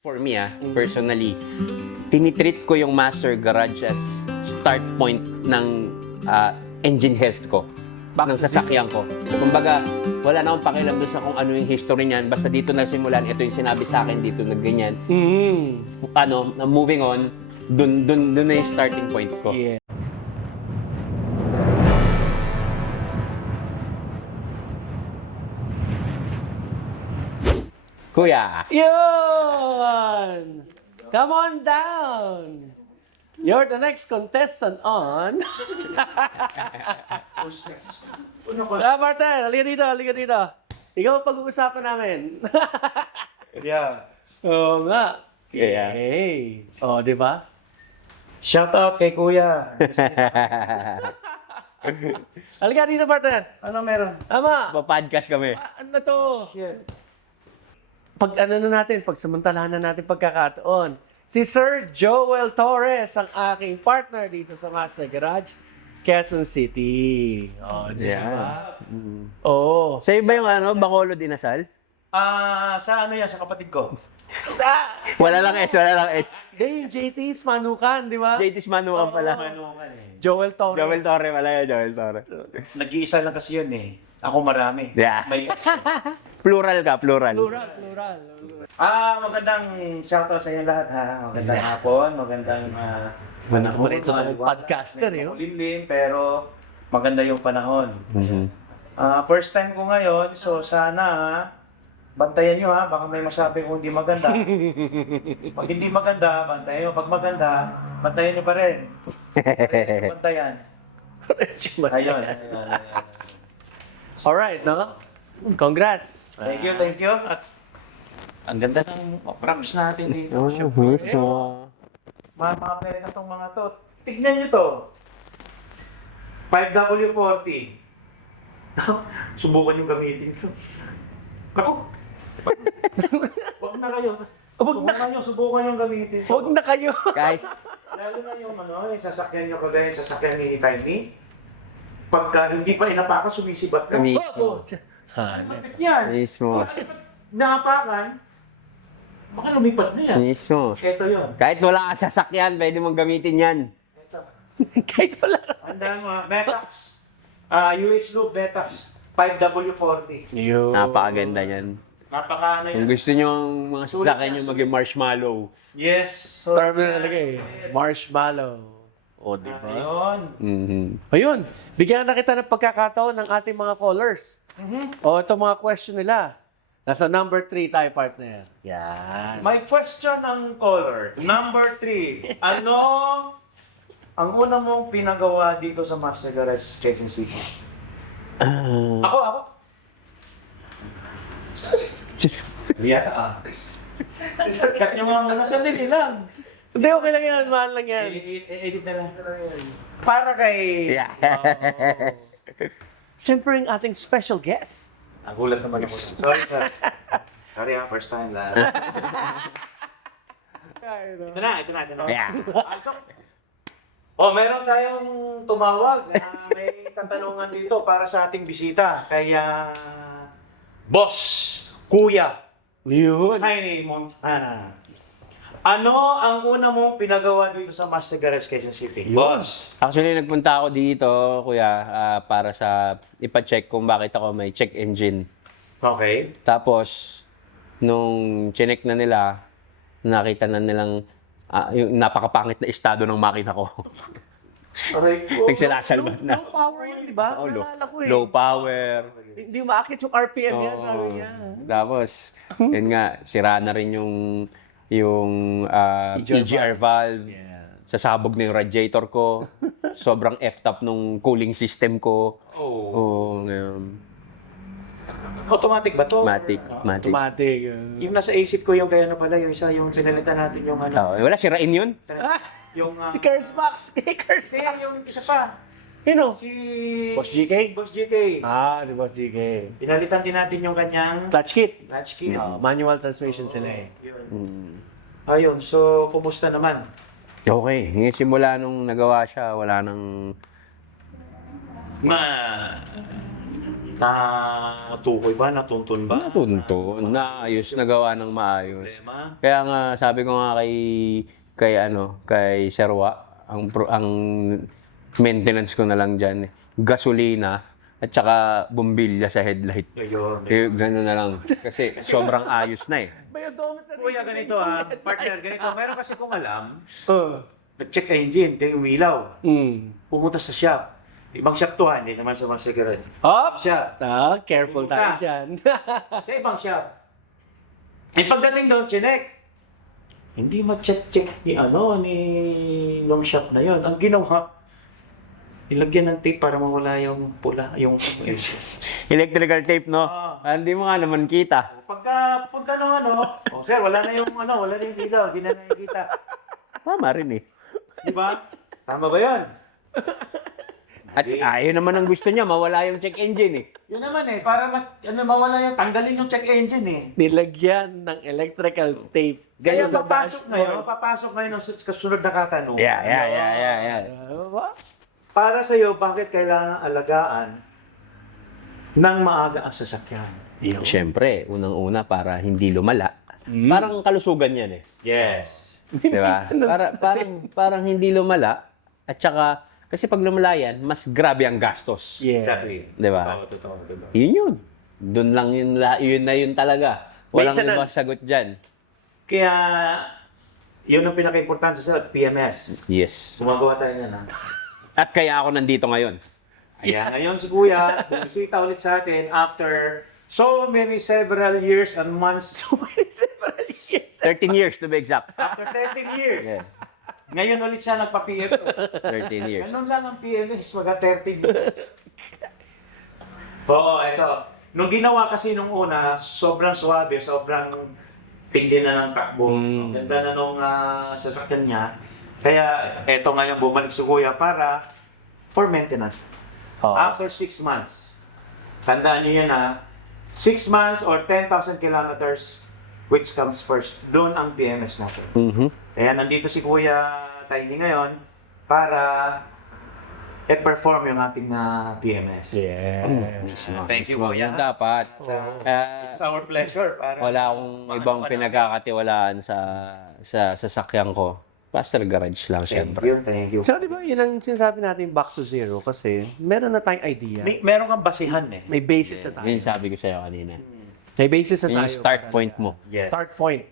For me, personally, tinitreat ko yung Master Garage as start point ng engine health ko. Ng sasakyan ko. Kumbaga, wala na akong pakialam doon sa kung ano yung history niyan. Basta dito nagsimulan, ito yung sinabi sa akin dito na ganyan. Moving on, dun na yung starting point ko. Yeah. Kuya! Yun! Come on down! You're the next contestant on... Martin, halika dito. Ikaw ang pag-uusapan namin. Yeah. Oo nga. Yeah. Okay. O, di ba? Shout out kay Kuya. Halika dito, partner. Ano meron? Ama! Pa-podcast kami. Ano to? Shit. Pagsamantalahan na natin pagkakataon. Si Sir Joel Torres, ang aking partner dito sa Master Garage, Quezon City. Oh, di ba? Oo. Sa iba yung Bacolod Inasal? Sa ano yan? Sa kapatid ko. Wala lang S. Hindi, yung JT's Manukan, di ba? JT's Manukan pala. Manukan eh. Joel Torres. Joel Torre pala yun, Joel Torre. Nag-iisa lang kasi yun eh. Ako marami. Yeah. May Plural ka, plural. Plural. magandang shout out sa inyo lahat ha. Magandang hapon, magandang panahon. Ito na podcaster eh. Makulimlim, pero maganda yung panahon. First time ko ngayon, so sana bantayan nyo ha, baka may masabi kung hindi maganda. Pag hindi maganda, bantayan nyo. Pag maganda, bantayan nyo pa rin. Bantayan. Ayun. Alright, no? Congrats. Thank you. At ang ganda ng props natin dito. Mga pera na tong mga to. Tignan nyo to. 5W40. Subukan nyo gamitin to. Ako. Huwag na kayo. Subukan nyo gamitin to. Huwag na kayo. Kahit, Lalo na yung yung sasakyan nyo kagaya yung sasakyan ni Tiny. Pagka hindi pa inapakan, sumisibat ka. mismo. Lapit yan. Mismo. Napakan, baka lumipat na yan. Mismo. Ito yun. Kahit wala kang sasakyan, pwede mong gamitin yan. Ito. Kahit wala. Handa mo, Betax. US Loop Betax. 5W40. Yun. Napakaganda yan. Napaka Kung yan. gusto nyo ang mga sasakyan nyo maging marshmallow. Yes. Term na talaga eh. Marshmallow. O, di ba? Ayun. Ayun. Bigyan na kita ng pagkakataon ng ating mga callers. O, ito mga question nila. Nasa number 3 tayo, partner. Yan. My question ang caller. Number 3. Ano ang una mong pinagawa dito sa Master Garage, Quezon City? Ako. Liyata Cut nyo nga muna. Sandali lang. Hindi, okay lang yan. Mahal lang yan. Edit na lang. Para kay... Yeah. Siyempre ang ating special guest. Nagulat naman ako. Sorry, sir. Sorry first time lang. Ito na. Yeah. Meron tayong tumawag na may katanungan dito para sa ating bisita. Kaya, Boss Kuya Yun. Tiny Montana. Ano ang una mong pinagawa dito sa Master Garage, Quezon City? Boss. Actually, nagpunta ako dito, kuya, para sa ipa-check kung bakit ako may check engine. Okay. Tapos, nung chinek na nila, nakita na nilang yung napakapangit na estado ng makina ko. Aray ko. Nagsilasalbat na. Low power yun, di ba? Oh, Naalala ko eh. low power. Hindi umaakit yung RPM niya, sabi niya. Tapos, yun nga, sira na rin yung EGR valve. Yeah. Sasabog na yung radiator ko. Sobrang F-top nung cooling system ko. Ngayon. Automatic ba to? Matic. Automatic. Yung nasa isip ko yung kaya na pala, yung isa, yung pinalitan natin yung Wala, sirain yun. yung... Si Kurzbox. Kurzbox. yung isa pa. Sino? Si... Boss GK? Boss GK. Di Boss GK. Pinalitan din natin yung kanyang Clutch kit. latch key. Manual transmission sila eh. Yun. Ayun, so kumusta naman? Okay. Ngayon simula nung nagawa siya, wala nang... Natukoy ba? Natuntun ba? Natunto, naayos, nagawa ng maayos. Problema? Kaya nga sabi ko nga kay Serwa, ang maintenance ko na lang diyan, gasolina at saka bombilya sa headlight. Ayun. Gano'n na lang. Kasi sobrang ayos na eh. Kuya, ganito partner, ganito. Meron kasi kung alam, Oh. nag-check engine, ito yung ilaw. Pumunta sa shop. Ibang shop to hindi naman sa mga cigarette. Hop! Shop. Careful tayo Pumunta. dyan. Sa ibang shop. Eh pagdating doon, chinek. Hindi ma-check ni nung shop na yon. Ang ginawa, ilagyan ng tape para mawala yung pula, yung Electrical tape, no? Hindi mo nga naman kita. Pagka punta ng sir, wala na yung ilaw, hindi na nakikita. Tama rin eh. Di ba? Tama ba yan? At ayaw naman ang gusto niya, mawala yung check engine eh. Yun naman para mawala yung tanggalin yung check engine eh. Nilagyan ng electrical tape. Kaya Ganyan sa papasok ngayon ang kasunod na katanungan. Yeah. Para sa'yo, bakit kailangan alagaan ng maaga ang sasakyan? Siyempre, unang-una para hindi lumala. Parang kalusugan yan eh. Yes. Di ba? Parang hindi lumala. At saka, kasi pag lumala yan, mas grabe ang gastos. Yeah. Exactly. Di ba? Totoo. Yun. Doon lang yun na yun talaga. Walang ibang sagot dyan. Kaya, yun ang pinaka-importante sa PMS. Yes. Sumagawa tayo niyan, ha? At kaya ako nandito ngayon. Ayan, ngayon si Kuya, bumisita ulit sa atin after several years and months. 13 years to be exact. After 13 years. Yeah. Ngayon ulit siya nagpa-PMS. 13 years. Ganun lang ang PMS, mga 13 years. Oo, ito. Nung ginawa kasi nung una, sobrang swabe, sobrang tindi na ng takbo. Ang ganda na nung sasakyan niya. Kaya eto ngayon bumalik si Kuya para for maintenance. After 6 months. Tandaan niyo yan 6 months or 10,000 kilometers, which comes first? Doon ang PMS natin. Kaya nandito si Kuya Tiny ngayon para i-perform yung ating PMS. Yes. Thank you, Kuya. Dapat. It's our pleasure. Wala akong ibang pinagkakatiwalaan sa sasakyan ko. Pastor Garage lang, syempre. Thank you. So, di ba, yun ang sinasabi natin back to zero kasi meron na tayong idea. Meron kang basihan eh. May basis na tayo. Yun sabi ko sa'yo kanina. May basis na Yun tayo. yung start point mo. Yes. Start point.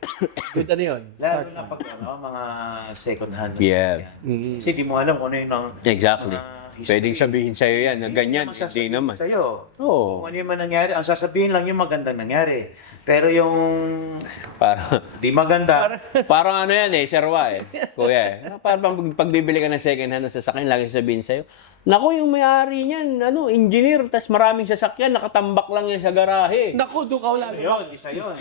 Good ano yun? Lalo Start na point. pag mga second hand. Yeah. Kasi di mo alam kung ano yung Exactly. history. Pwedeng sabihin sa'yo yan na ganyan. Hindi naman. Sa'yo. Oo. Kung ano yung man nangyari, ang sasabihin lang yung magandang nangyari. Pero yung di maganda, Parang ano yan eh, Sherwa eh. Kuya eh. Parang pag bibili ka ng second hand na sasakyan, lagi sabihin sa'yo, naku, yung may-ari niyan, engineer, tas maraming sasakyan, nakatambak lang yan sa garahe. Naku, doon ka wala. yun, isa yun.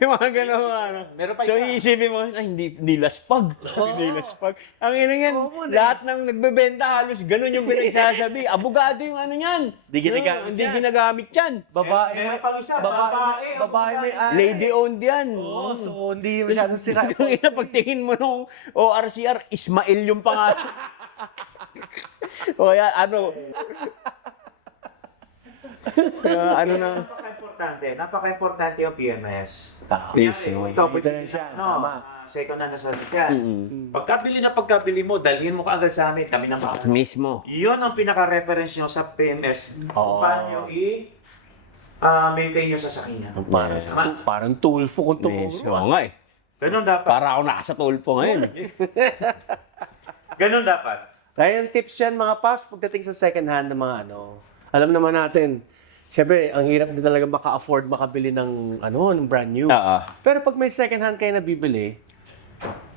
Yung mga gano'n Meron pa So isa. iisipin mo, ay hindi laspag. Hindi laspag. Ang ina yan, Common eh. lahat ng nagbebenta halos ganun yung pinagsasabi. Abogado yung ano yan. Di ginagamit Hindi yan. ginagamit yan. Babae. Meron pang isa, Babae may ari. Lady owned yan. Oo, so hindi masyadong sira. Kung ina, pagtingin mo nung ORCR, Ismail yung pangalan. O kaya ano na. Napaka-importante yung PMS. Yes, Kunyari, no. ikaw, Dito na siya, tama. second hand na sasakyan. Pagkabili mo, dalhin mo kaagad sa amin, kami na makakasama. Mismo. Yun ang pinaka-reference nyo sa PMS. Kung paano nyo maintain yung sasakyan. Parang tulfo kung Yes. tumulo. Oo nga eh. Ganun dapat. Para ako nasa tulpo ngayon. Ganun dapat. Kaya yung tips yan mga paps pagdating sa second hand ng mga alam naman natin, syempre, ang hirap din talaga maka-afford makabili ng ng brand new. Oo. Pero pag may second hand kayo nabibili,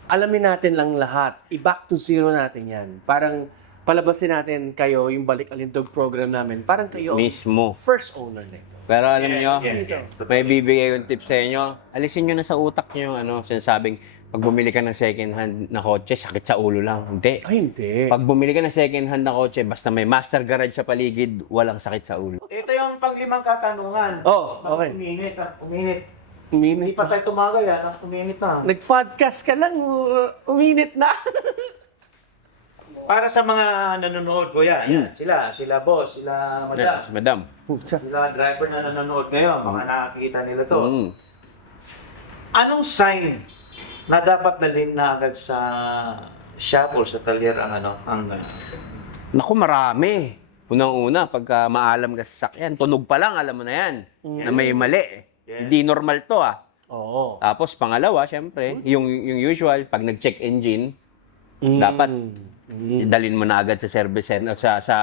alamin natin lang lahat. I-back to zero natin yan. Parang palabasin natin kayo yung Balik Alindog program namin. Parang kayo Mismo. first owner na ito. Pero alam nyo, yeah. may bibigay yung tips sa inyo. Alisin nyo na sa utak nyo yung sinasabing, pag bumili ka ng second hand na kotse, sakit sa ulo lang. Hindi. Ay, hindi. Pag bumili ka ng second hand na kotse, basta may master garage sa paligid, walang sakit sa ulo. Ito yung pang-limang katanungan. Oh, okay. Uminit. Hindi Uminit pa tayo tumagay, uminit na. Nag-podcast ka lang, uminit na. Para sa mga nanonood ko yan, sila boss, sila madam, Yes, madam. sila driver na nanonood ngayon, mga nakakita nila to. Mm. Anong sign na dapat dalhin na agad sa shop o sa talyer ang Naku, marami. Unang-una, pagka maalam ka sa sasakyan, tunog pa lang, alam mo na yan, na may mali. Yeah. Hindi normal to Oo. Tapos pangalawa, syempre, yung usual, pag nag-check engine, dapat dalhin mo na agad sa service center, sa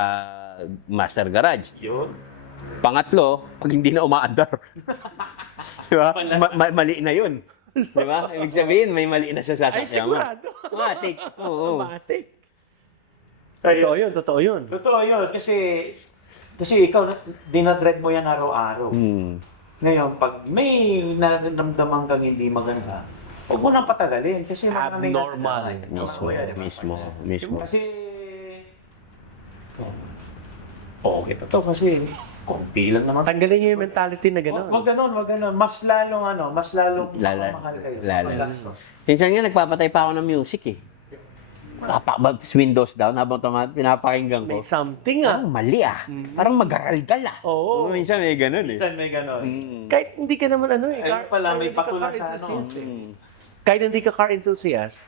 master garage. yun? Pangatlo, pag hindi na umaandar. Di ba? Mali na yun. Di ba? Ibig sabihin, may mali na sa Ay, sasakyan mo. sigurado. Matik. Oo. Automatic. Totoo yun, totoo yun. Totoo yun, kasi ikaw, dinadread mo yan araw-araw. Hmm. Ngayon, pag may nararamdaman kang hindi maganda, huwag mo nang patagalin kasi maraming Abnormal. Mismo. Kasi okay pa to kasi konti lang naman. Tanggalin niyo yung mentality na gano'n. Wag ganon. Mas lalong mahal kayo. Lalo. Magastos. Minsan nga, nagpapatay pa ako ng music eh. Windows down habang pinapakinggan ko. May something Parang mali Parang mag-aralgal Oo. Minsan may ganun eh. Minsan may ganon. Kahit hindi ka naman Ayun pala, may kahit hindi ka patula car sa enthusiast eh. Mm. Kahit hindi ka car enthusiast,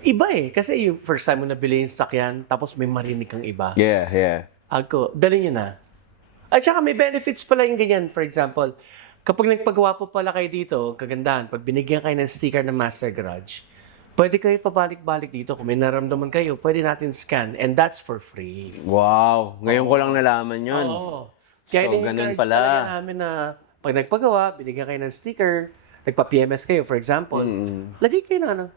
iba eh. Kasi yung first time mo nabili yung sakyan, tapos may marinig kang iba. Yeah. Ako, dali nyo na. At saka may benefits pala yung ganyan. For example, kapag nagpagawa po pala kayo dito, kagandahan, pag binigyan kayo ng sticker ng Master Garage, pwede kayo pabalik-balik dito. Kung may naramdaman kayo, pwede natin scan. And that's for free. Wow. Ngayon ko lang nalaman yun. Oo. So, Kaya ganun in-encourage pala. talaga namin na pag nagpagawa, binigyan kayo ng sticker, nagpa-PMS kayo, for example, lagay kayo na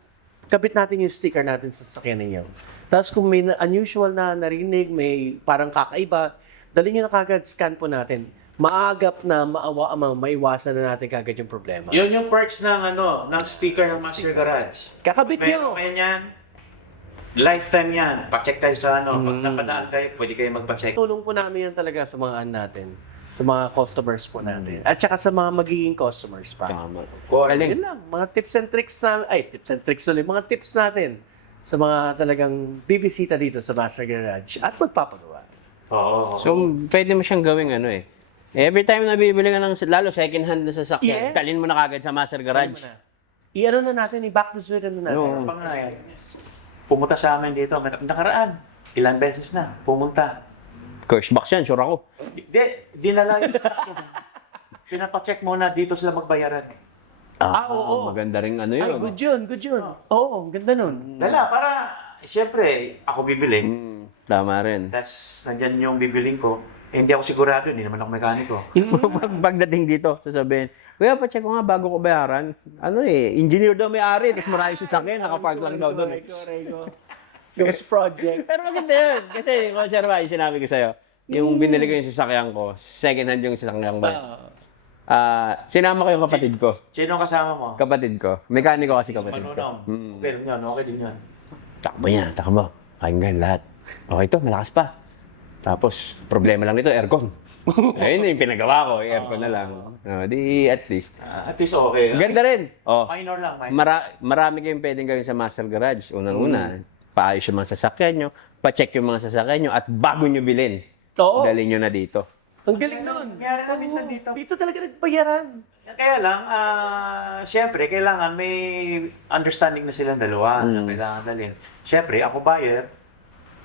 kabit natin yung sticker natin sa sasakyan ninyo. Tapos kung may unusual na narinig, may parang kakaiba, dali nyo na kagad, scan po natin. Maagap na maiwasan na natin kagad yung problema. Yun yung perks ng sticker ng Master Garage. Kakabit nyo! Meron kayo yan. Lifetime yan. Pa-check tayo sa Pag napadaan kayo, pwede kayo magpa-check. Tulong po namin yan talaga sa mga natin, sa mga customers po natin. At saka sa mga magiging customers pa. Tama. Galing. Yun lang, mga tips and tricks ulit, mga tips natin sa mga talagang bibisita dito sa Master Garage at magpapagawa. Oo. So, pwede mo siyang gawing every time na bibili ka ng lalo second hand na sasakyan, Yes. dalhin mo na kagad sa Master Garage. I-ano na natin, i-back to zero na natin. Oo. Pa nga yan. Pumunta sa amin dito, nakaraan. Ilan beses na, pumunta. Cashback yan, sure ako. Dinala yung pinapacheck muna dito sila magbayaran. Oo. Maganda rin Ay, yun. good yun. Oo, ganda nun. Dala, para, siyempre, ako bibili. Tama rin. Tapos, nandyan yung bibiling ko. Hindi ako sigurado, hindi naman ako mekaniko. Pagdating dito, sasabihin, Kuya, pacheck ko nga bago ko bayaran. Engineer daw may-ari, tapos maraming sasakyan, nakapag lang daw doon. Ghost project. Pero maganda yun. Kasi, kung sir, yung sinabi ko sa'yo, yung binili ko yung sasakyan ko, second hand yung sasakyan ko. Sinama ko yung kapatid ko. Sino kasama mo? Kapatid ko. Mekaniko kasi kapatid ko. Manunong. Okay din yun, okay din yun. Takbo. Pakinggan lahat. Okay to, malakas pa. Tapos, problema lang nito, aircon. Ayun yung pinagawa ko, aircon na lang. Di at least. At least okay. Ganda rin. Minor lang, minor. Marami kayong pwedeng gawin sa Master Garage. Unang-una, paayos yung mga sasakyan nyo, pa-check yung mga sasakyan nyo, at bago nyo bilhin, Oo. dalhin nyo na dito. Ang galing nun. Nangyari na minsan dito. Dito talaga nagbayaran. Kaya lang, siyempre, kailangan may understanding na silang dalawa na kailangan dalhin. Siyempre, ako buyer,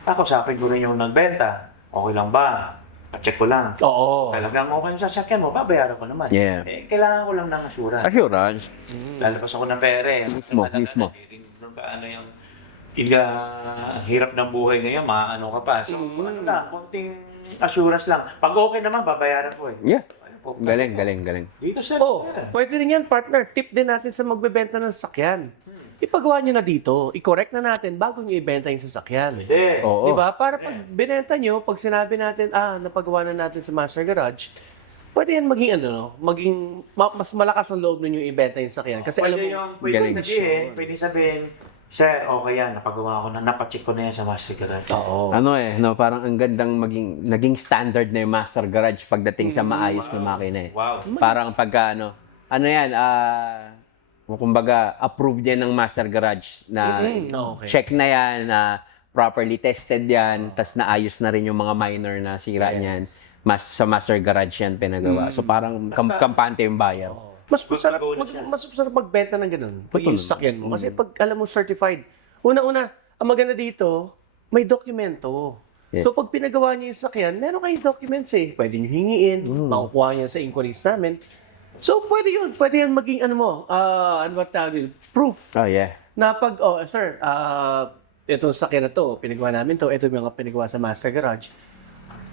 kakusapin ko rin yung nagbenta. Okay lang ba? Pa-check ko lang. Oo. Talagang okay yung sasakyan mo, babayaran ko naman. Yeah. Kailangan ko lang ng assurance. Assurance. Lalabas ako ng pere. Mismo. Yung hirap ng buhay ngayon, maano ka pa. So, konting assurance lang. Pag okay naman, babayaran ko eh. Yeah. Galing. Dito sa Pwede rin yan, partner. Tip din natin sa magbebenta ng sasakyan. Ipagawa nyo na dito, i-correct na natin bago nyo ibenta yung sasakyan. Pwede. Oo. Diba? Para pag binenta nyo, pag sinabi natin, napagawa na natin sa Master Garage, pwede yan maging mas malakas ang loob ninyo ibenta yung sasakyan. Kasi alam mo, Pwede sabihin, sir, okay yan, napagawa ko na, napacheck ko na yan sa Master Garage. oo. Parang ang gandang naging standard na yung Master Garage pagdating sa maayos na makina eh. Wow. Parang pagka kumbaga approved yan ng Master Garage na okay. check na yan na properly tested yan, tas naayos na rin yung mga minor na sira niyan. Sa Master Garage yan pinagawa. So parang kampante yung bayar. Mas masarap magbenta ng ganun. Pag yung sasakyan mo. Kasi pag alam mo certified, una-una, ang maganda dito, may dokumento. Yes. So pag pinagawa niyo yung sasakyan, meron kayong documents eh. Pwede niyo hingiin, makukuha niyo sa inquiries namin. So pwede yun. Pwede yan maging ano ba tawag yun? Proof. Oh, yeah. Na pag, sir, itong sasakyan na to, pinagawa namin to, ito yung mga pinagawa sa Master Garage.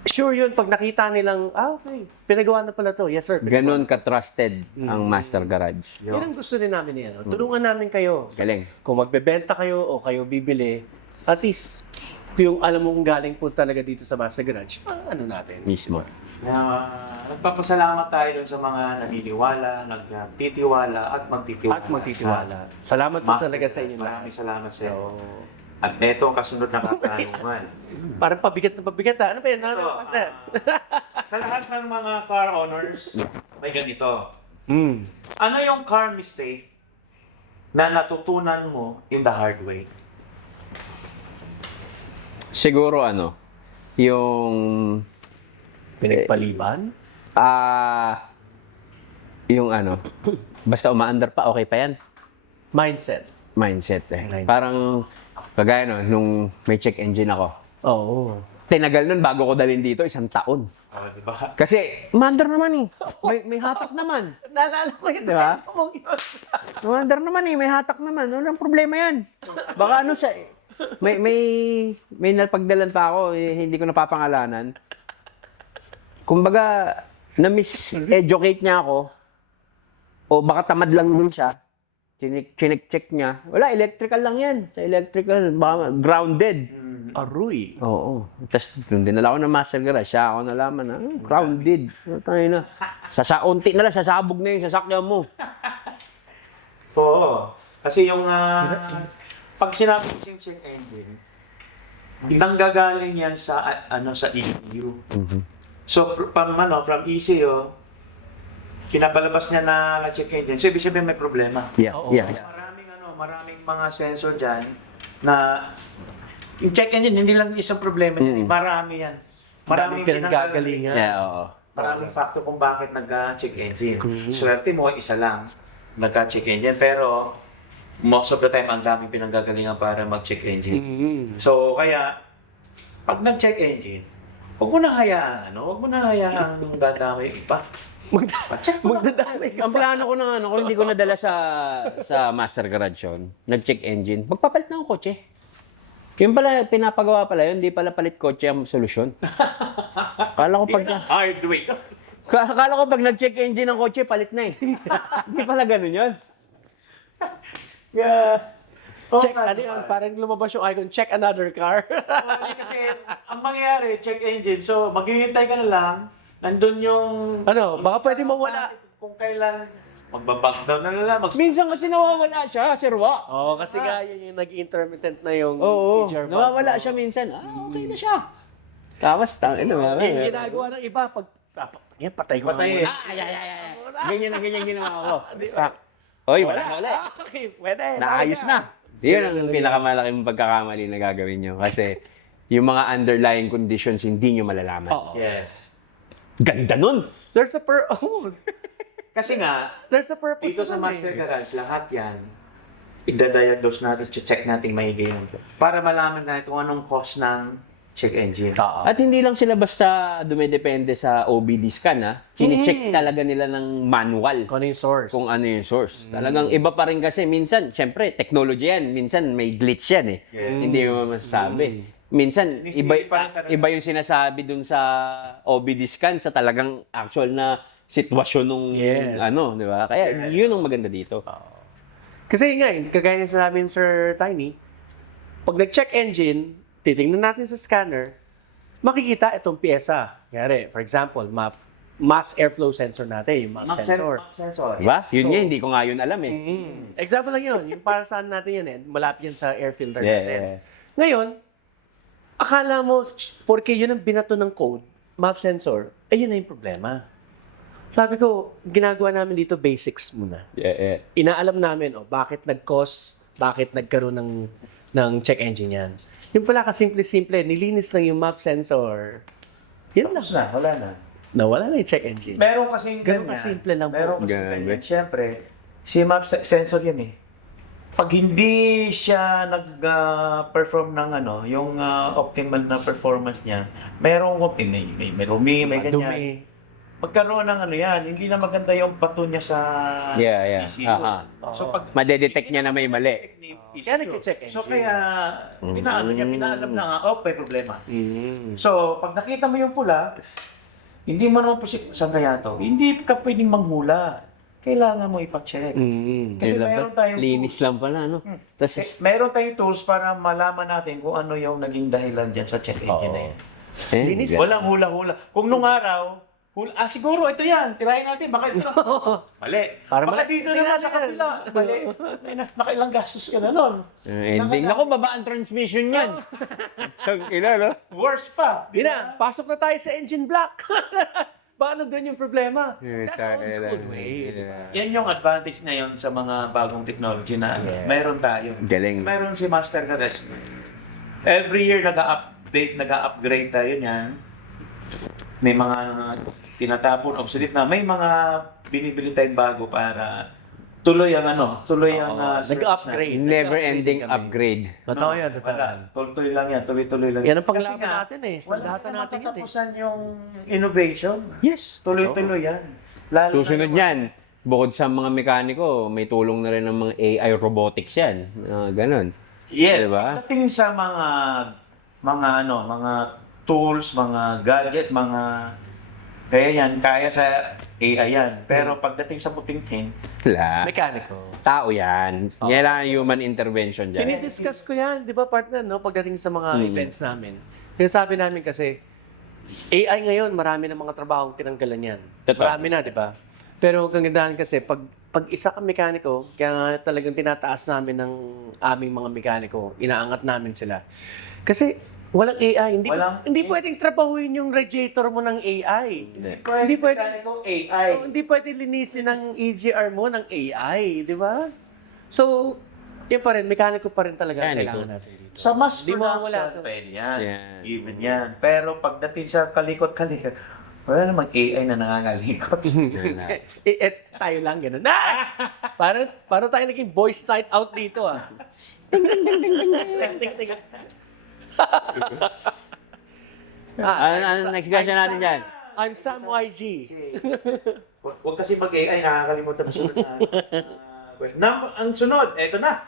Sure yun, pag nakita nilang, okay, pinagawa na pala to. Yes, sir. Ganon ka-trusted ang Master Garage. Yan ang gusto din namin yan. Tulungan namin kayo. Galing. Kung magbebenta kayo o kayo bibili, at least, yung alam mo kung galing po talaga dito sa Master Garage, ano natin. Mismo. Nagpapasalamat tayo dun sa mga naniniwala, nagtitiwala at magtitiwala. Salamat po talaga sa inyo. Maraming salamat sa iyo. At neto ang kasunod na katanungan. Parang pabigat na pabigat ha. Ano ba yan? Sa lahat ng mga car owners, may ganito. Mm. Ano yung car mistake na natutunan mo in the hard way? Siguro yung Pinagpaliban? yung basta umaandar pa, okay pa yan. Mindset. Mindset Mindset. Parang, kagaya nung may check engine ako. Oo. Tinagal nun bago ko dalhin dito, 1 taon. Diba? Kasi, umaandar naman eh. May hatak naman. Naalala ko yun. Diba? Mong yun. Umaandar naman eh, may hatak naman. Walang problema yan. Baka may napagdalan pa ako, hindi ko napapangalanan. Kumbaga, na-miseducate niya ako, o baka tamad lang din siya, chinek-check niya. Wala, electrical lang yan. Sa electrical, baka grounded. Aruy. Oo. Tapos, nung dinala ko ng Master Garage, siya ako nalaman na, grounded. Tayo na. Unti na lang, sasabog na yung sasakyan mo. Oo. Kasi yung, pag sinabi yung check engine, nanggagaling yan sa, sa ECU. So, from ECU, kinapalabas niya na check engine. So, ibig sabihin may problema. Yeah, yeah. Maraming mga sensor dyan na yung check engine, hindi lang isang problema yan. Marami yan. Maraming pinanggagalingan. Yeah, oo. Maraming factor kung bakit nagka-check engine. Swerte mo, isa lang nagka-check engine. Pero, most of the time, ang daming pinanggagalingan para mag-check engine. So, kaya, pag nag-check engine, huwag mo na hayaan dadamay pa. Magdadamay ka Ang plano ko na kung hindi ko nadala sa Master Garage yun, nag-check engine, magpapalit na ang kotse. Yung pala, pinapagawa pala yun, hindi pala palit kotse ang solusyon. Kala ko Hard way. Kala ko pag nag-check engine ng kotse, palit na eh. Hindi pala ganun yun. Yeah. Check, parang lumabas yung icon, check another car. Kasi, ang mangyayari, check engine. So, maghihintay ka na lang, nandun yung... Baka pwede mawala. Kung kailan, magbabang down na lang. Minsan kasi nawawala siya, sirwa. Oo, kasi nga yun yung nag-intermittent na yung Oo, major valve. nawawala siya minsan. Okay na siya. Tapos, Yung ginagawa ng iba, yan, patay ko Patay nga Ay. muna. Ganyan ginawa ko. Stop. Oy, wala. Okay, pwede. Naayos na. Yun ang pinakamalaking pagkakamali na gagawin nyo. Kasi, yung mga underlying conditions, hindi nyo malalaman. Oo. Yes. Ganda nun! There's a Kasi nga, There's a purpose dito sa naman Master eh. Garage, lahat yan, idadiagnose natin, check natin maigi para malaman natin kung anong cause ng check engine. At hindi lang sila basta dumidepende sa OBD scan, ha? Chine-check talaga nila ng manual Kung ano yung source. kung ano yung source. Talagang iba pa rin kasi minsan, syempre, technology yan. Minsan may glitch yan eh. Yeah. Hindi mo masasabi. Minsan, iba yung sinasabi dun sa OBD scan sa talagang actual na sitwasyon nung di ba? Kaya yun ang maganda dito. Kasi nga, kagaya na sinabi ni Sir Tiny, pag nag-check engine, titingnan natin sa scanner, makikita itong pyesa. Kaya, for example, mass airflow sensor natin, yung mass sensor. Diba? Yun nga, hindi ko nga yun alam eh. Example lang yun. Yung para saan natin yun eh. Malapit yan sa air filter Yeah, natin. yeah. Ngayon, akala mo, porque yun ang binato ng code, MAP sensor, yun na yung problema. Sabi ko, ginagawa namin dito basics muna. Inaalam namin, bakit nag-cause, bakit nagkaroon ng check engine yan. Yung pala kasimple-simple, nilinis lang yung map sensor. Yun lang. Tapos na, wala na. Nawala na yung check engine. Meron kasing Ganun ganyan. kasimple lang po. Meron kasing Grabe. ganyan. Siyempre, si map sensor yan eh. Pag hindi siya nag-perform ng yung optimal na performance niya, merong may rumi, may ganyan. Madumi. Magkaroon ng yan, hindi na maganda yung bato niya sa Yeah. ECU. Aha. So pag Madedetect niya na may mali. ECU. Kaya nagche-check So engine. kaya, pinaalam na nga, may problema. Mm. So, pag nakita mo yung pula, hindi mo naman saan kaya to? Hindi ka pwedeng manghula. Kailangan mo ipacheck. Kasi meron tayong Linis tools. lang pala, no? Tapos, Meron tayong tools para malaman natin kung ano yung naging dahilan dyan sa check engine na yan. Linis. Walang hula-hula. Kung nung araw, siguro ito yan. Tirahin natin. Baka ito. Mali. Para Baka mali. dito naman sa kapila. Mali. Nakailang gastos ka na nun. ending. Naku, baba ang transmission yan. Sang ina, no? Worse pa. Di na, pasok na tayo sa engine block. Baka nandun yung problema. Yeah, That's old school yeah. way. di ba? Yan yung advantage ngayon sa mga bagong technology na meron tayo. Galing. Meron si Master Garage. Every year nag-update, nag-upgrade tayo niyan. May mga tinatapon, obsolete na. May mga binibili tayong bago para tuloy ang Nag-upgrade. Never ending kami. upgrade. Totoo yan, totoo yan. Tuloy lang yan, tuloy-tuloy lang. Yan ang Kasi panglaban nga, natin eh. wala Sandata naman natin yun eh. tatapusan yung innovation. Yes. Tuloy-tuloy yan. Lalo Susunod na yan, bukod sa mga mekaniko, may tulong na rin ng mga AI robotics yan. Ganon. Yes. Diba? Pagdating sa mga tools, mga gadget, kaya sa AI yan. Pero pagdating sa puting-ting, Wala. Mekaniko. Tao yan. Kailangan human intervention dyan. Pinidiscuss ko yan, di ba partner, no? Pagdating sa mga events namin. Sinasabi namin kasi, AI ngayon, marami ng mga trabahong tinanggalan yan. Totoo. Marami na, di ba? Pero ang kagandahan kasi, pag isa kang mekaniko, kaya nga talagang tinataas namin ng aming mga mekaniko, inaangat namin sila. Kasi, walang AI. Hindi pwedeng trabahuin yung radiator mo ng AI. Hindi pwede. AI. Hindi pwede linisin ng EGR mo ng AI, di ba? So, yun pa rin, mekaniko pa rin talaga ang Mekaniko. kailangan natin dito. Sa mass Di mawawala production, to. pwede yan. Yan. Even yan. Pero pagdating sa kalikot-kalikot, wala namang AI na nangangalikot. Tayo lang, gano'n. Parang tayo naging boys night out dito, ah. Ano next question natin dyan? I'm Sam YG. Huwag kasi mag-AI, nakakalimutan mo sunod na. Ang sunod, eto na.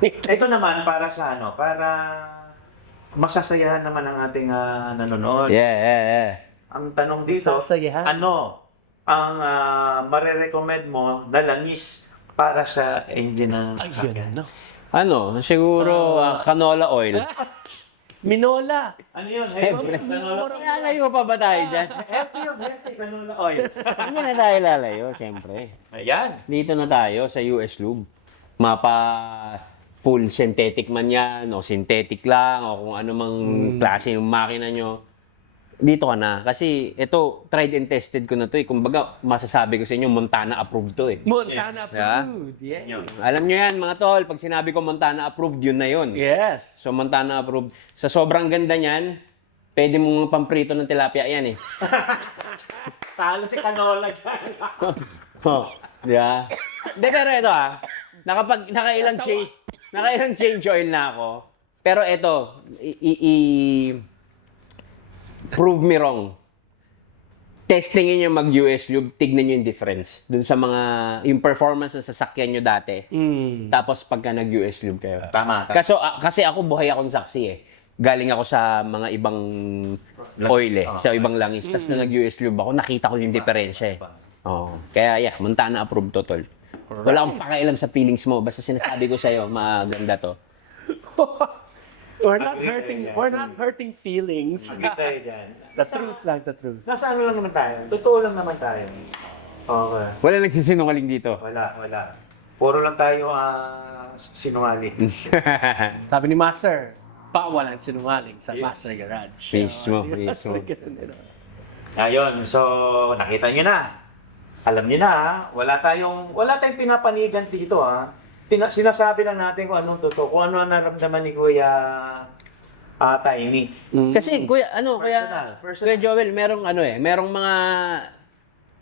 Ito naman para sa para masasayahan naman ang ating nanonood. Yeah. Ang tanong dito, Masasayahan? ano ang marerecommend mo na langis para sa engine ng sasakyan? no. Ano, siguro canola oil. Minola. Ano yun? Lalayo pa ba tayo dyan? Healthy yun, healthy. Canola oil. Hindi na tayo lalayo, siyempre. Ayan. Dito na tayo sa US Lube. Mapa full synthetic man yan, o synthetic lang, o kung ano mang klase yung makina nyo. Dito ka na. Kasi ito, tried and tested ko na to eh. Kumbaga, masasabi ko sa inyo, Montana approved to eh. Montana Yes. approved. Yeah. Yun. Alam nyo yan, mga tol, pag sinabi ko Montana approved, yun na yun. Yes. So, Montana approved. Sa sobrang ganda niyan, pwede mong pamprito ng tilapia yan eh. Talo si Canola dyan. Yeah. Hindi, pero ito nakailang change oil na ako. Pero ito, prove me wrong. Testingin nyo mag-US Lube, tignan nyo yung difference. Dun sa yung performance ng sasakyan nyo dati. Tapos pagka nag-US Lube kayo. Tama. Kasi ako buhay akong saksi eh. Galing ako sa mga ibang oil eh, sa ibang langis. Tapos nung nag-US Lube ako, nakita ko yung diferensya eh. Oh. Kaya yeah, Montana approved to, tol. Wala akong pakialam sa feelings mo. Basta sinasabi ko sa'yo, maganda to. We're not hurting feelings. Agad tayo dyan. The truth lang, the truth. Nasa ano lang naman tayo? Totoo lang naman tayo. Okay. Wala nagsisinungaling dito. Wala. Puro lang tayo sinungaling. Sabi ni Master, bawal ang sinungaling sa Master Garage. Mismo, Di ba? mismo. Ayun, so nakita nyo na. Alam nyo na, wala tayong pinapanigan dito sinasabi lang natin kung anong totoo, kung ano ang naramdaman ni Kuya Tiny. Kasi Personal. Kuya Joel, merong mga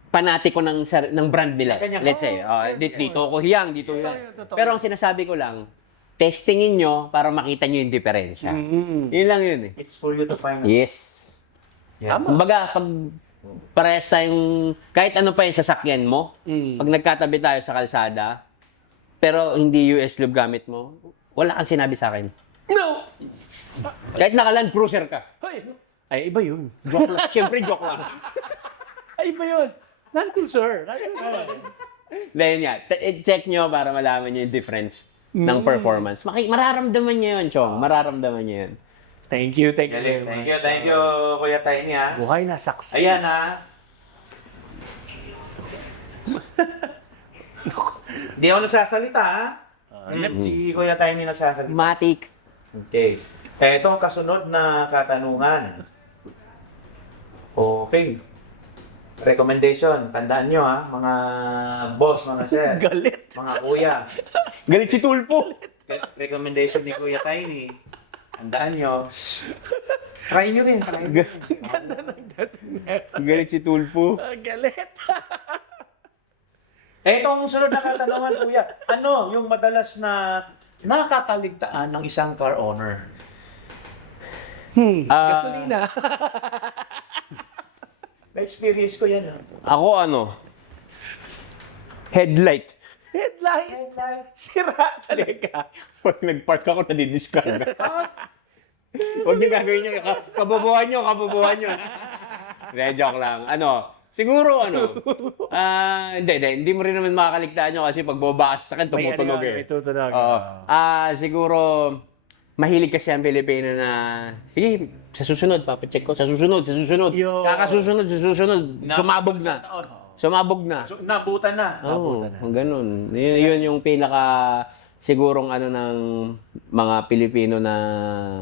panatiko ng brand nila. Kanya- Let's say, dito ko hiyang, dito Totoo yan. yun, totoo Pero ang sinasabi ko lang, testingin nyo para makita nyo yung diferensya. Yun lang yun eh. It's for you to find out. Yes. Yeah. Kumbaga, pag parehas tayong, kahit ano pa yung sasakyan mo, pag nagkatabi tayo sa kalsada, pero hindi US lube gamit mo, wala kang sinabi sa akin. No! Kahit naka-Land Cruiser ka. Ay, iba yun. Joke lang. Siyempre, joke lang. Ay, iba yun. Land Cruiser. Dahil nga, check nyo para malaman nyo yung difference ng performance. Mararamdaman nyo yun, Chong. Mararamdaman nyo yun. Thank you very Galing. much. Thank you, Kuya Tiny, ha. Buhay na saksi. Ayan, ha. Hindi ako nagsasalita, ha. Si Kuya Tiny nagsasalita. Matic. Okay. Ito ang kasunod na katanungan. Okay. Recommendation. Tandaan nyo, ha, mga boss, mga sir, Galit. mga kuya. Galit si Tulpo. Recommendation ni Kuya Tiny. Tandaan nyo. Try nyo rin. Try nyo rin. Galit si Tulpo. Galit. Itong sunod na katanungan, kuya. Ano yung madalas na nakakaligtaan ng isang car owner? Gasolina. Na-experience ko yan. Ako headlight. Headlight. Sira talaga. Pag nag-park ako, nadidiscard. Huwag niyo gagawin niyo. Kabubuhan niyo. Hindi, joke lang. Siguro hindi mo rin naman makakaligtaan nyo kasi pag bumaba ka sa akin, tumutunog eh. May tutunog. Oo. Siguro, mahilig kasi ang Pilipino na, sige, sa susunod, papacheck ko, sa susunod. Yo. Kakasunod, sa susunod, sumabog na. Sumabog na. So, nabutan na. Oo, ganun. Yun yung pinaka, sigurong ng mga Pilipino na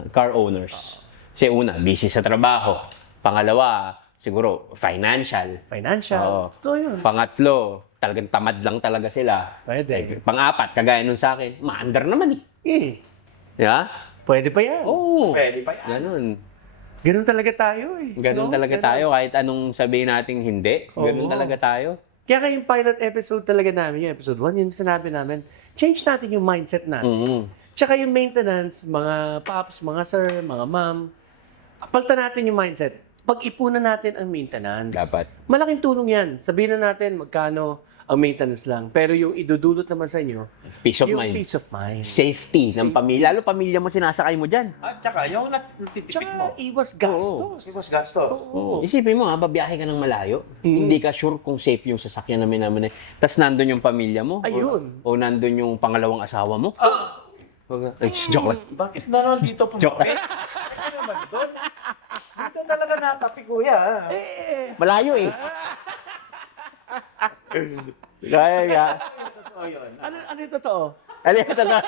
car owners. Kasi una, busy sa trabaho. Pangalawa, siguro, financial. Oo. Ito yun. Pangatlo, talagang tamad lang talaga sila. Pwede. Pang-apat, kagaya nun sa akin, maandar naman eh. Yeah? Pwede pa yan. Oo. Pwede pa yan. Ganun. Ganun talaga tayo eh. Ganun talaga tayo. Kahit anong sabihin nating hindi, ganun Oo. talaga tayo. Kaya kayong pilot episode talaga namin, yung episode 1, yung sinabi namin, change natin yung mindset natin. Mhm. Tsaka yung maintenance, mga paps, mga sir, mga ma'am, palitan natin yung mindset. Pag-ipunan natin ang maintenance. Dapat. Malaking tulong yan. Sabihin na natin magkano ang maintenance lang. Pero yung idudulot naman sa inyo, Peace of yung mind. peace of mind. Safety ng pamilya. Lalo pamilya mo sinasakay mo dyan. At saka, yung natitipid Tsaka mo. iwas gastos. Iwas gastos. Oo. Isipin mo babiyahe ka ng malayo. Hindi ka sure kung safe yung sasakyan namin namin. Tapos nandun yung pamilya mo. Ayun. O nandun yung pangalawang asawa mo. Ay, joke lang. Bakit na naman dito Joke pumawi? Ano naman doon? Dito talaga natapi, kuya. Malayo eh. Kaya nga. Totoo yun. Ano yung totoo? Alin ito na.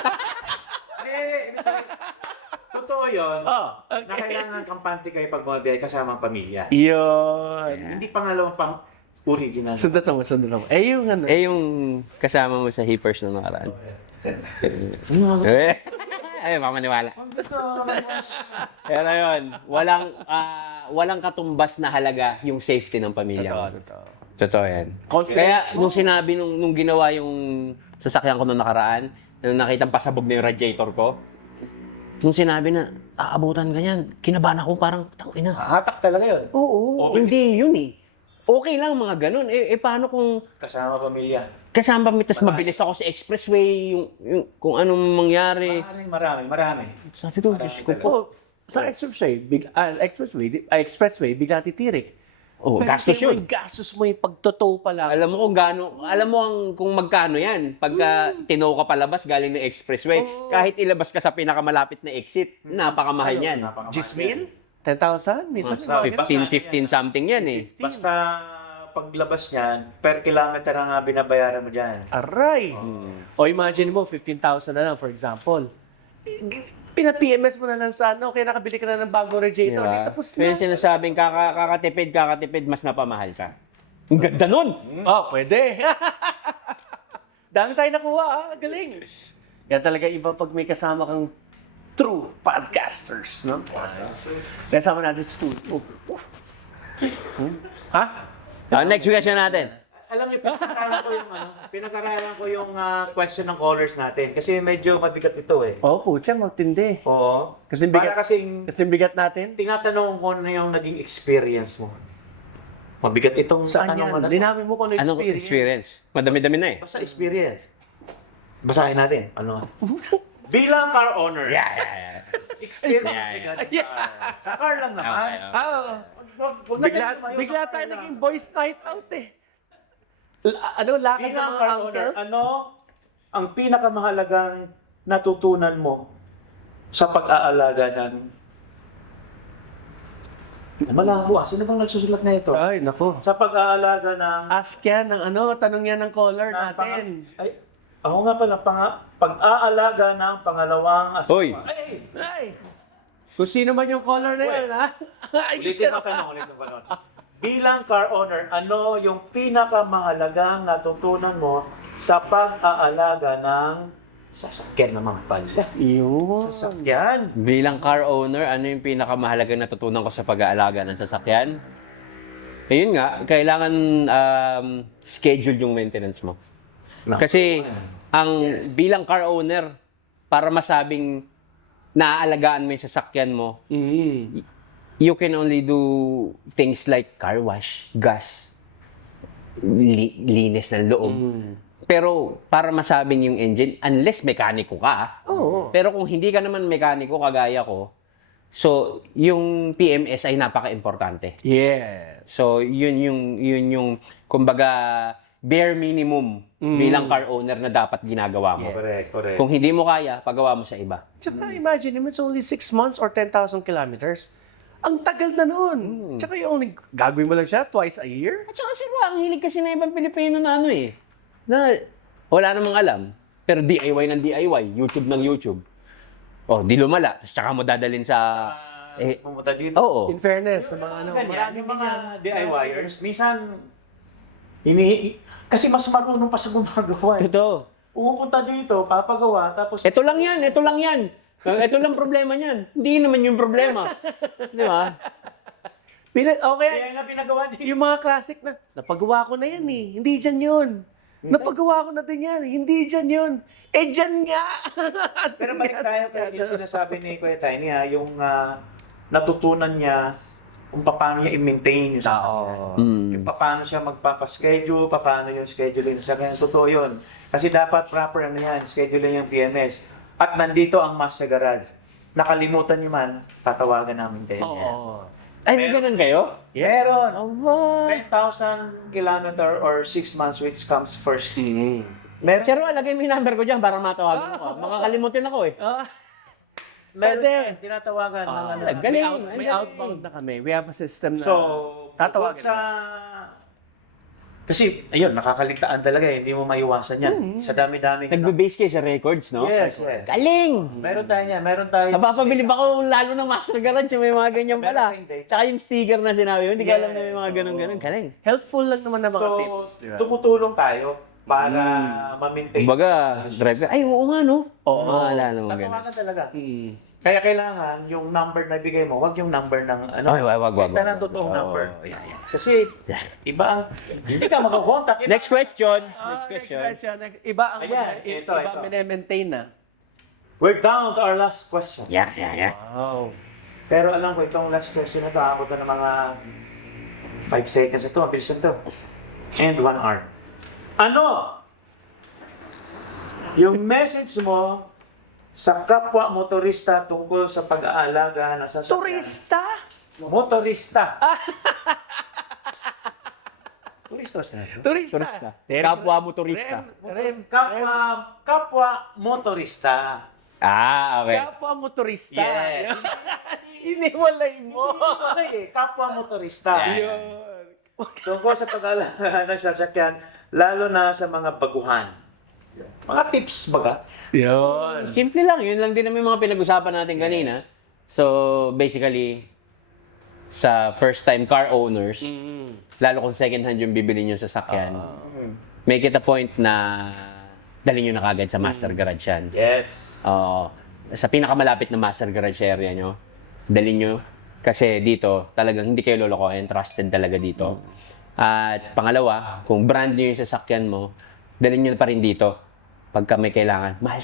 Totoo yun. Oh, Na kailangan kampante kayo pag bumabiyahe kasama ang pamilya. Yun. Hindi pangalawang original. Sundan mo. Yung Yung kasama mo sa Hippers na nakaraan. Ay, mamaniwala. Pero yun, walang katumbas na halaga yung safety ng pamilya mo. Totoo yan. Kaya nung sinabi, nung ginawa yung sasakyan ko nung nakaraan, nung nakita pasabog na yung radiator ko, nung sinabi na, aabutan ka yan, kinabahan ako parang, tangina. Hatak talaga yun. Oo, hindi yun eh. Okay lang mga ganun. Paano kung Kasama pamilya. kasama mi, tas mabilis ako sa expressway, yung kung anong mangyari. Marami. Sabi ko, Diyos ko po. Sa expressway, bigla titirik. Oh, Pero gastos yung yun. gastos mo yung pagtotoo pa lang. Alam mo kung gaano, kung magkano yan. Pagka tinaw ka palabas galing ng expressway, kahit ilabas ka sa pinakamalapit na exit, napakamahal yan. 10,000? 10,000? Minsan Basta- mga ganun. 15 something yan eh. Basta paglabas niyan, per kilometer ang binabayaran mo dyan. Aray! O imagine mo, 15,000 na lang, for example. Pina-PMS mo na lang sa kaya nakabili ka na ng bagong radiator. Diba? Di, tapos Pero na. sinasabing kakatipid, mas napamahal ka. Ang ganda nun! Oh, pwede. Dami tayo nakuha, galing. Kaya talaga iba pag may kasama kang true podcasters, no? Kasama natin sa studio. Ha? Next question natin. Alam niyo, pinag-aralan ko yung question ng callers natin. Kasi medyo mabigat ito eh. Oo, putya, matindi. Oo. Kasi Para bigat, kasi bigat natin. tinatanong ko na yung naging experience mo. Mabigat itong Saan tanong yan? na to. Linawin mo kung ano Anong experience? Madami-dami na eh. Basta experience. Basahin natin. Ano? Bilang car owner. Yeah. Experience Yeah. regarding car. Sa car lang naman. Okay. Huwag na tayo tumayo Bigla sa tayo car lang. naging boys night out eh. Lakad ng Bilang mga car owner, uncles? ano ang pinakamahalagang natutunan mo sa pag-aalaga ng... Malabo ah. Sino bang nagsusulat na ito? Ay, nako. Sa pag-aalaga ng... Ask yan ng tanong yan ng caller natin. Ay, ako nga pala, pag-aalaga ng pangalawang asawa. Hoy! Ay! Ay! Kung sino man yung caller na yan, ha? Ulitin mo tanong. Bilang car owner, ano yung pinakamahalagang natutunan mo sa pag-aalaga ng sasakyan naman pala? Yun. Sasakyan? Bilang car owner, ano yung pinakamahalagang natutunan ko sa pag-aalaga ng sasakyan? Ayun nga, kailangan schedule yung maintenance mo. Kasi bilang car owner, para masabing naaalagaan mo yung sasakyan mo, you can only do things like car wash, gas, linis ng loob. Pero para masabing yung engine, unless mekaniko ka, Oo. pero kung hindi ka naman mekaniko kagaya ko, so yung PMS ay napaka-importante. Yes. So yun yung kumbaga bare minimum bilang car owner na dapat ginagawa mo. Correct. Kung hindi mo kaya, pagawa mo sa iba. Tsaka imagine mo, it's only 6 months or 10,000 kilometers. Ang tagal na nun. Tsaka yung gagawin mo lang siya twice a year. At saka sir, ang hilig kasi na ibang Pilipino na na wala namang alam. Pero DIY ng DIY, YouTube ng YouTube. Oh, di lumala. Tapos tsaka mo dadalhin sa... Pumunta dito. Oo. In fairness, sa mga Ganyan, maraming yung mga DIYers, minsan, kasi mas marunong pa sa gumagawa. Ito. Pumupunta dito, papagawa, tapos... Ito lang yan. Ito lang problema niyan. Hindi naman yung problema. Di ba? Okay, Kaya nga pinagawa dito. yung mga classic na, napagawa ko na yan eh. Hindi dyan yun. Napagawa ko na din yan. Hindi dyan yun. Eh, dyan nga. Pero balik tayo kaya yung sinasabi ni Kuya Tiny, yung natutunan niya kung paano niya i-maintain yung sasakyan. Yung paano siya magpapaschedule, paano yung scheduling sa kanya. Totoo yun. Kasi dapat proper scheduling yung PMS. At nandito ang Master Garage. Nakalimutan niyo man, tatawagan namin kayo. Oo. Ay, may ganun kayo? Meron. Aba. 10,000 kilometer or 6 months which comes first. Meron. Sir, lagay mo yung number ko dyan para matawagan ko. Makakalimutin ako eh. Meron Pwede. yan, tinatawagan ng ano. galing. May outbound na kami. We have a system na So, tatawagan bukod sa... Kasi, ayun, nakakaligtaan talaga eh. Hindi mo maiwasan yan. Sa dami-dami. Nagbe-base kayo sa records, no? Yes. Galing! Meron tayo niyan. Meron tayo. Napapabilib ako lalo ng Master Garage, yung may mga ganyan pala. Meron din. Tsaka yung sticker na sinabi mo, hindi ka alam na may mga Yes, ganun-ganun. Galing. helpful lang naman na mga So, tips. Di ba? tumutulong tayo para ma-maintain. Kumbaga, drive ka. Ay, oo nga, no? Oo. Maalala mo ganun. Tatawagan talaga. Kaya kailangan yung number na bigay mo, wag yung number ng ano. Ay, wag. Ito ng totoong number. Yeah. Kasi iba ang hindi ka makakontak. Next question. Next question. Iba ang Ayan, ito. maintain na. We're down to our last question. Yeah. Wow. Pero alam ko itong last question na to, abot na ng mga 5 seconds ito, mabilis na to. And 1 hour. Ano? Yung message mo sa kapwa motorista tungkol sa pag-aalaga ng sasakyan. Turista? Motorista. Turista sa Turista. Kapwa mo turista. Kapwa motorista. Ah, okay. Kapwa motorista. Yes. Iniwalay mo. Okay, kapwa motorista. Yeah. Tungkol sa pag-aalaga ng sasakyan, lalo na sa mga baguhan. Mga tips baga? Yun. Simple lang. Yun lang din naman yung mga pinag-usapan natin kanina. So, basically, sa first-time car owners, lalo kung second-hand yung bibili nyo sa sasakyan, make it a point na dali nyo na kagad sa Master Garage yan. Yes. Sa pinakamalapit na Master Garage area nyo, dali nyo. Kasi dito, talagang hindi kayo lolokohin. Trusted talaga dito. At pangalawa, kung brand new yung sasakyan mo, dali nyo pa rin dito. Pagka may kailangan. Mahal.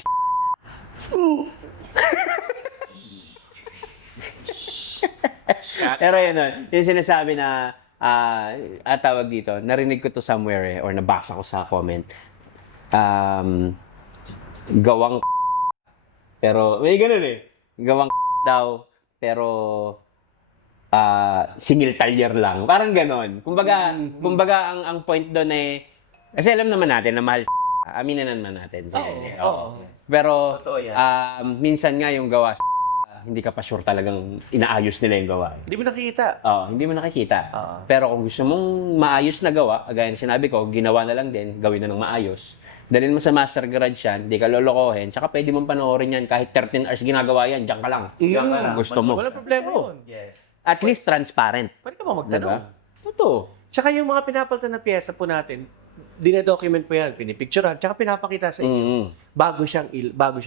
Pero yun, yung sinasabi na, tawag dito, narinig ko to somewhere or nabasa ko sa comment. Gawang pero, may ganun gawang daw, pero singil talyer lang. Parang ganon. Kumbaga ang point doon kasi alam naman natin na mahal aminin naman natin. Pero, Totoo yan. minsan nga yung gawa hindi ka pa sure talagang inaayos nila yung gawa. Hindi mo nakikita. Hindi mo nakikita. Pero kung gusto mong maayos na gawa, gaya ng sinabi ko, ginawa na lang din, gawin na ng maayos. Dalhin mo sa Master Garage yan, hindi ka lolokohin, tsaka pwede mong panoorin yan kahit 13 hours ginagawa yan, diyan ka lang. Diyan ka lang. Gusto mo. Walang problema yun. Yes. At least transparent. Pwede ka ba magtanong? Totoo. Tsaka yung mga pinapalitan na pyesa po natin, dinadocument po yan, pinipicturean, tsaka pinapakita sa inyo bago siya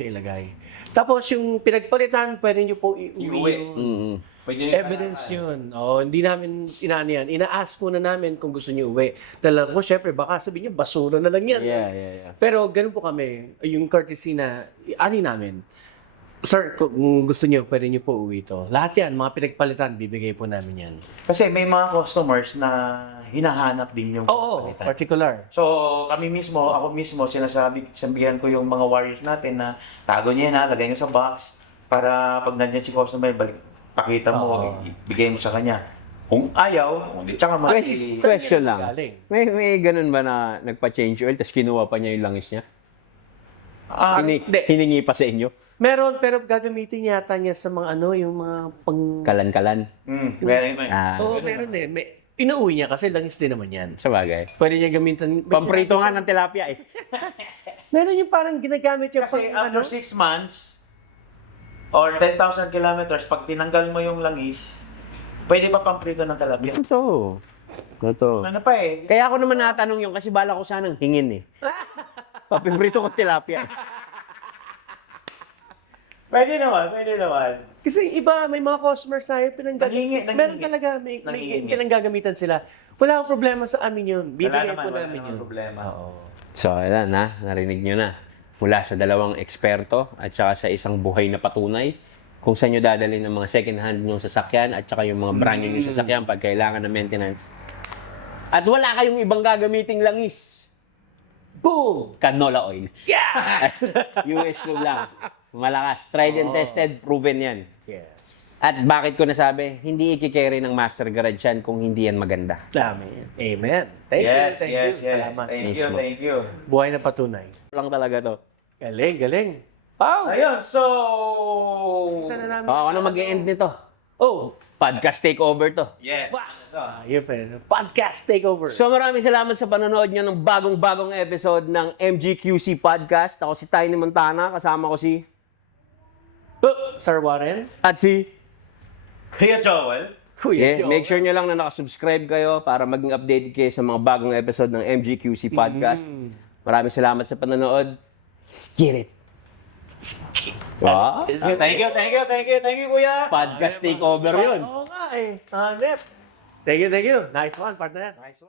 ilagay. Tapos yung pinagpalitan, pwede nyo po iuwi yung evidence yun. Hindi namin inaano yan. Ina-ask muna namin kung gusto nyo uwi. Dahil ko, syempre, baka sabihin nyo, basura na lang yan. Yeah. Pero ganun po kami, yung courtesy na, ani namin, sir, kung gusto nyo, pwede nyo po uwi ito. Lahat yan, mga pinagpalitan, bibigay po namin yan. Kasi may mga customers na hinahanap din yung Oo, palitan. particular. So, ako mismo, sabihan ko yung mga warriors natin na tago niya na, lagay niyo sa box para pag nandiyan si customer, pakita mo, ibigay mo sa kanya. Kung ayaw, tsaka Question lang. Galing. May ganun ba na nagpa-change oil tapos kinuha pa niya yung langis niya? Hiningi pa sa inyo? Meron, pero gagamitin yata niya sa mga yung mga pang... Kalan-kalan. Very much. Oo, meron inuuwi niya kasi langis din naman yan. Sa bagay. Pwede niya gamitin... Pamprito nga ng tilapia Meron yung parang ginagamit yung Kasi after 6 months or 10,000 kilometers, pag tinanggal mo yung langis, pwede pa pang prito ng talapia. Totoo. Ano pa Kaya ako naman natanong yung kasi bala ko sanang hingin Papibrito ko tilapia. Pwede naman. Kasi iba, may mga customers tayo, Nangingi. meron talaga, may pinanggagamitan sila. Wala akong problema sa amin yun. Bibigay po namin yun. Problema. So, ayan narinig nyo na. Mula sa dalawang eksperto at saka sa isang buhay na patunay kung saan nyo dadalhin ng mga second hand yung sasakyan at saka yung mga brand new yung sasakyan pag kailangan ng maintenance. At wala kayong ibang gagamiting langis. Boom! Canola oil. Yeah! US lube lang. Malakas. Tried and tested. Proven yan. Yes. At bakit ko nasabi, hindi i-carry ng Master Garage yan kung hindi yan maganda. Amen. Thank you. Salamat. Thank you. Buhay na patunay. Lang talaga to. Galing. Wow! Ayun, so... Ano mag-e-end nito? Podcast takeover to. Yes. Yun, friend. Podcast takeover. So maraming salamat sa panonood nyo ng bagong episode ng MGQC Podcast. Ako si Tiny Montana, kasama ko si... Sir Warren. At si... Kuya Joel. Make sure nyo lang na nakasubscribe kayo para maging updated kayo sa mga bagong episode ng MGQC Podcast. Maraming salamat sa panonood. Get it! Thank you, Kuya. Podcast takeover yun. Oo nga Nep. Thank you. Nice one, partner. Nice one.